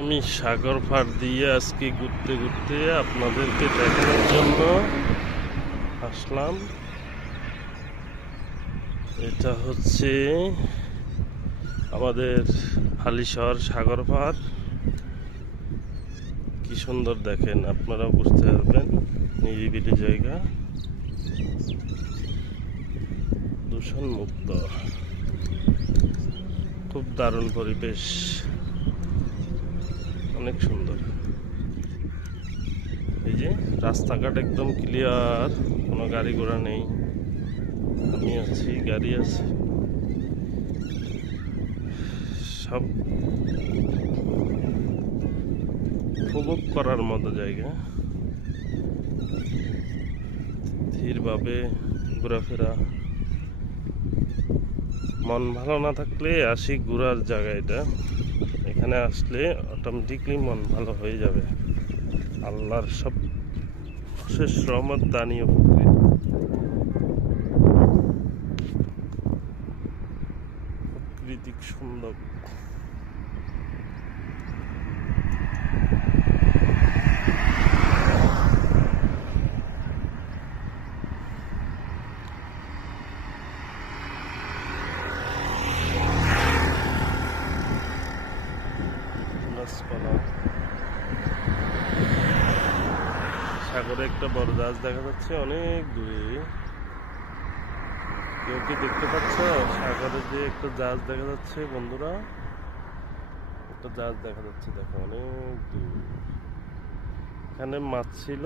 আমি সাগর পাড় দিয়ে আজকে ঘুরতে ঘুরতে আপনাদেরকে দেখানোর জন্য আসলাম। এটা হচ্ছে আমাদের হালিশহর সাগর পাড়। কি সুন্দর দেখেন, আপনারা বুঝতে পারবেন। নিরিবিলি জায়গা, দূষণ মুক্ত, খুব দারুণ পরিবেশ, অনেক সুন্দর। এই যে রাস্তাঘাট একদম ক্লিয়ার, কোনো গাড়ি ঘোড়া নেই। আমি আছি, গাড়ি আছে, সব উপভোগ করার মতো জায়গা। ধীরভাবে ঘোরাফেরা, মন ভালো না থাকলে আসি ঘোরার জায়গা এটা। এখানে আসলে অটোমেটিকলি মন ভালো হয়ে যাবে। আল্লাহর সব অশেষ রহমত দানীয় প্রাকৃতিক সুন্দর। সাগরে একটা বড় জাহাজ দেখা যাচ্ছে অনেক দূরে। কেউ কি দেখতে পাচ্ছ? সাগরে যে একটা জাহাজ দেখা যাচ্ছে বন্ধুরা, একটা জাহাজ দেখা যাচ্ছে, দেখো অনেক দূর। এখানে মাছ ছিল,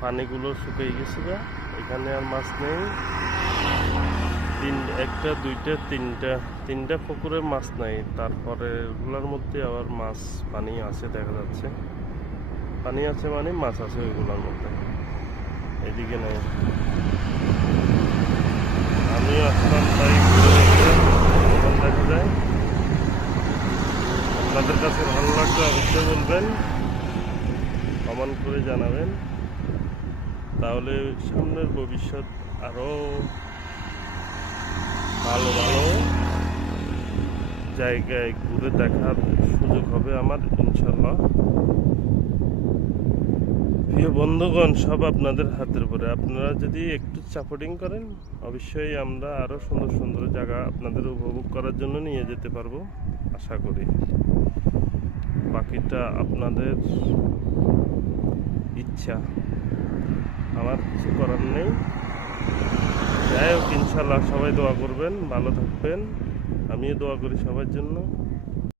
পানিগুলো শুকিয়ে গেছে, এখানে আর মাছ নেই। একটা দুইটা তিনটা পুকুরে মাছ নাই। তারপরে ওগুলোর মধ্যে আবার মাছ, পানি আছে দেখা যাচ্ছে। পানি আছে মানে মাছ আছে ওইগুলোর মধ্যে, এদিকে নেই। আমি আসলাম তাই ঘুরে কেমন দেখা যায়। আপনাদের কাছে ভালো লাগলে অবশ্যই বলবেন, কমেন্ট করে জানাবেন। তাহলে সামনের ভবিষ্যৎ আরো ভালো ভালো জায়গায় ঘুরে দেখার সুযোগ হবে আমার, ইনশাল্লাহ। প্রিয় বন্ধুগণ, সব আপনাদের হাতের উপরে। আপনারা যদি একটু সাপোর্টিং করেন, অবশ্যই আমরা আরো সুন্দর সুন্দর জায়গা আপনাদের উপভোগ করার জন্য নিয়ে যেতে পারবো, আশা করি। বাকিটা আপনাদের ইচ্ছা, আমার কিছু করার নেই। যাই হোক, ইনশাল্লাহ সবাই দোয়া করবেন, ভালো থাকবেন। আমিও দোয়া করি সবার জন্য।